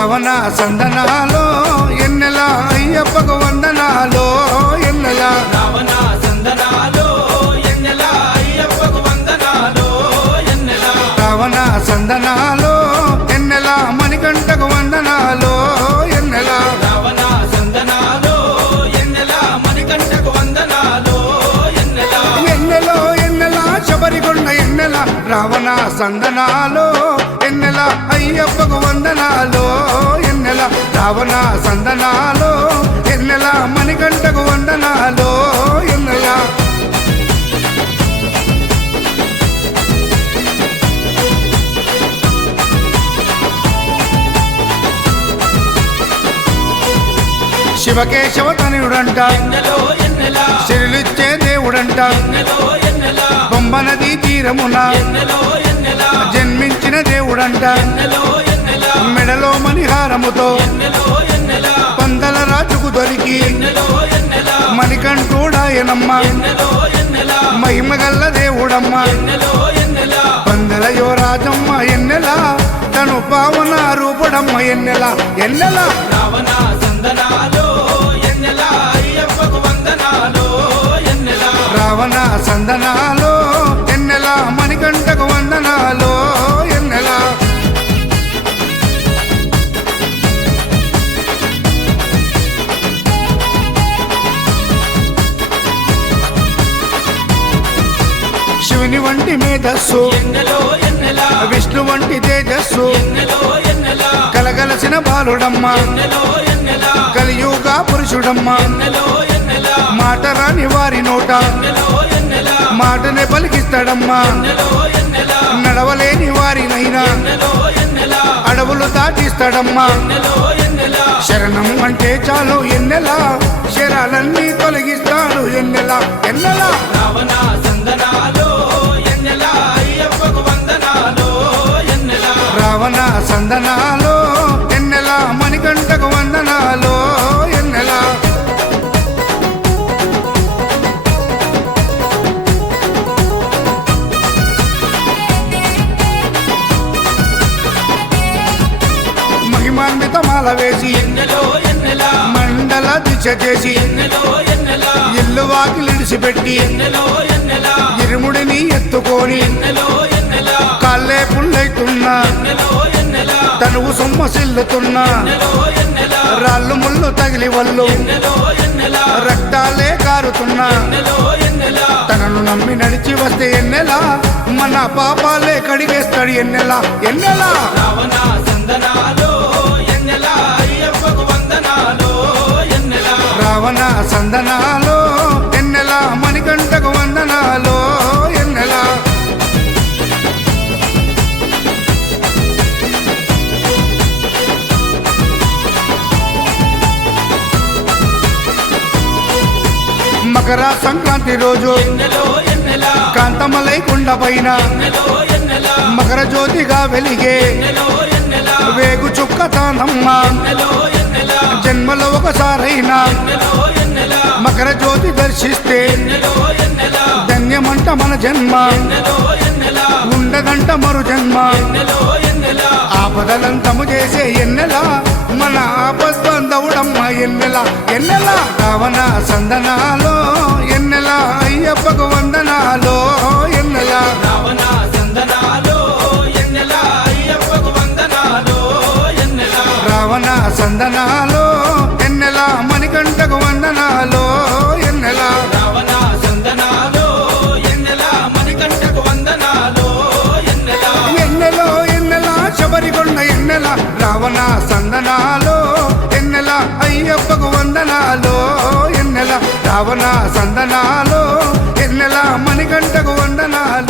రావణ సందనాలో ఎన్నెల అయ్యప్పకు వందనాలో ఎన్నెల రావణ సందనాలో ఎన్నెల అయ్యప్పకు వందనాలో ఎన్నెల రావణ సందనాలో ఎన్నెల మణికంఠకు వందనాలో ఎన్నెల రావణ సందనాలో ఎన్నెల మణికంఠకు వందనాలో ఎన్నెల ఎన్నెలో ఎన్నెల శబరికొండ ఎన్నెల రావణ సందనాలో ఎన్నెల అయ్యప్పకు వందనాలో ఎన్నెల రావణ సందనాలో ఎన్నెల మణికంఠకు వందనాలో ఎన్నెల శివకేశవ తనయుడంట ఎన్నెలో ఎన్నెల సిరులిచ్చే దేవుడంట ఎన్నెలో ఎన్నెల బొమ్మ నదీ తీరమున ఎన్నెలో ఎన్నెల జన్మించిన దేవుడంట ఎన్నెలో ఎన్నెల మెడలో మణిహారముతో ఎన్నెలో ఎన్నెల పందల రాజుకు దొరికి ఎన్నెలో ఎన్నెల మణికంఠుడాయనమ్మ ఎన్నెలో ఎన్నెల మహిమగల్ల దేవుడమ్మ ఎన్నెలో ఎన్నెల పందల యువరాజమ్మ ఎన్నెల తను పావన రూపుడమ్మ ఎన్నెల ఎన్నెల రావణ సందనాలో ఎన్నెల అయ్యప్పకు వందనాలో ఎన్నెల రావణ సందనాలో ఎన్నెల మణికంఠకు వందనాలో ఎన్నెల శివుని వంటి మేధస్సు ఎన్నెలో ఎన్నెల విష్ణు వంటి తేజస్సు ఎన్నెలో ఎన్నెల కలగలసిన బాలుడమ్మ ఎన్నెలో ఎన్నెల కలియుగ పురుషుడమ్మ ఎన్నెలో ఎన్నెల మాట రాని వారి నోట ఎన్నెలో ఎన్నెల మాటనే పలికిస్తాడమ్మా ఎన్నెలో ఎన్నెల నడవలేని వారినైనా ఎన్నెలో ఎన్నెల అడవులు దాటిస్తాడమ్మా ఎన్నెలో ఎన్నెల శరణం అంటే చాలు ఎన్నెల శరాలన్నీ తొలగిస్తాడు ఎన్నెల ఎన్నెల రావణ సందనాలో ఎన్నెల అయ్యప్పకు వందనాలో ఎన్నెల రావణ సందనాలో ఎన్నెల మణికంఠకు వందనాలో ఎన్నెల మహిమాన్విత మాల వేసి ఎన్నెలో ఎన్నెల మండల దీక్ష చేసి ఎన్నెలో ఎన్నెల ఇల్లు వాకిలిడిసిపెట్టి ఎన్నెలో ఎన్నెల ఇరుముడిని ఎత్తుకొని ఎన్నెలో ఎన్నెల కాళ్ళే పుల్లైతున్నా ఎన్నెలో ఎన్నెల తనువు సొమ్మసిల్లుతున్నా ఎన్నెలో ఎన్నెల రాళ్ళు ముళ్ళు తగిలి వల్లు ఎన్నెలో ఎన్నెల రక్తాలే కారుతున్నా ఎన్నెలో ఎన్నెల తనను నమ్మి నడిచి వస్తే ఎన్నెల మన పాపాలే కడిగేస్తాడు ఎన్నెల ఎన్నెల రావణ సందనాలో ఎన్నెల అయ్యప్పకు వందనాలో ఎన్నెల రావణ సందనాలో ఎన్నెల మణికంఠకు వందనాలో ఎన్నెల మకర సంక్రాంతి రోజు ఎన్నెలో ఎన్నెల కాంతమలై కొండ పైన ఎన్నెలో ఎన్నెల మకర జ్యోతిగా వెలిగే ఎన్నెలో ఎన్నెల వేగు చుక్కతానమ్మ ఎన్నెలో ఎన్నెల జన్మలో ఒకసారైనా ఎన్నెలో ఎన్నెల మకర జ్యోతి దర్శిస్తే ఎన్నెలో ఎన్నెల ధన్యమంట మన జన్మ ఎన్నెలో ఎన్నెల ఉండదంట మరు జన్మ ఎన్నెలో ఎన్నెల ఆపదలంతము చేసే ఎన్నెల మన ఆపద్బంధవుడమ్మ ఎన్నెల ఎన్నెల రావణ సందనాలో ఎన్నెల అయ్యప్పకు వందనాలో ఎన్నెల రావణ సందనాలో ఎన్నెల అయ్యప్పకు వందనాలో ఎన్నెల రావణ సందనాలో ఎన్నెల మణికంఠకు వందనాలో ఎన్నెల రావణ సందనాలో ఎన్నెల మణికంఠకు వందనాలో ఎన్నెల ఎన్నెలో ఎన్నెల శబరికొండ ఎన్నెల రావణ సందనాలో ఎన్నెల అయ్యప్పకు వందనాలో ఎన్నెల రావణ సందనాలో ఎన్నెల మణికంఠకు వందనాలు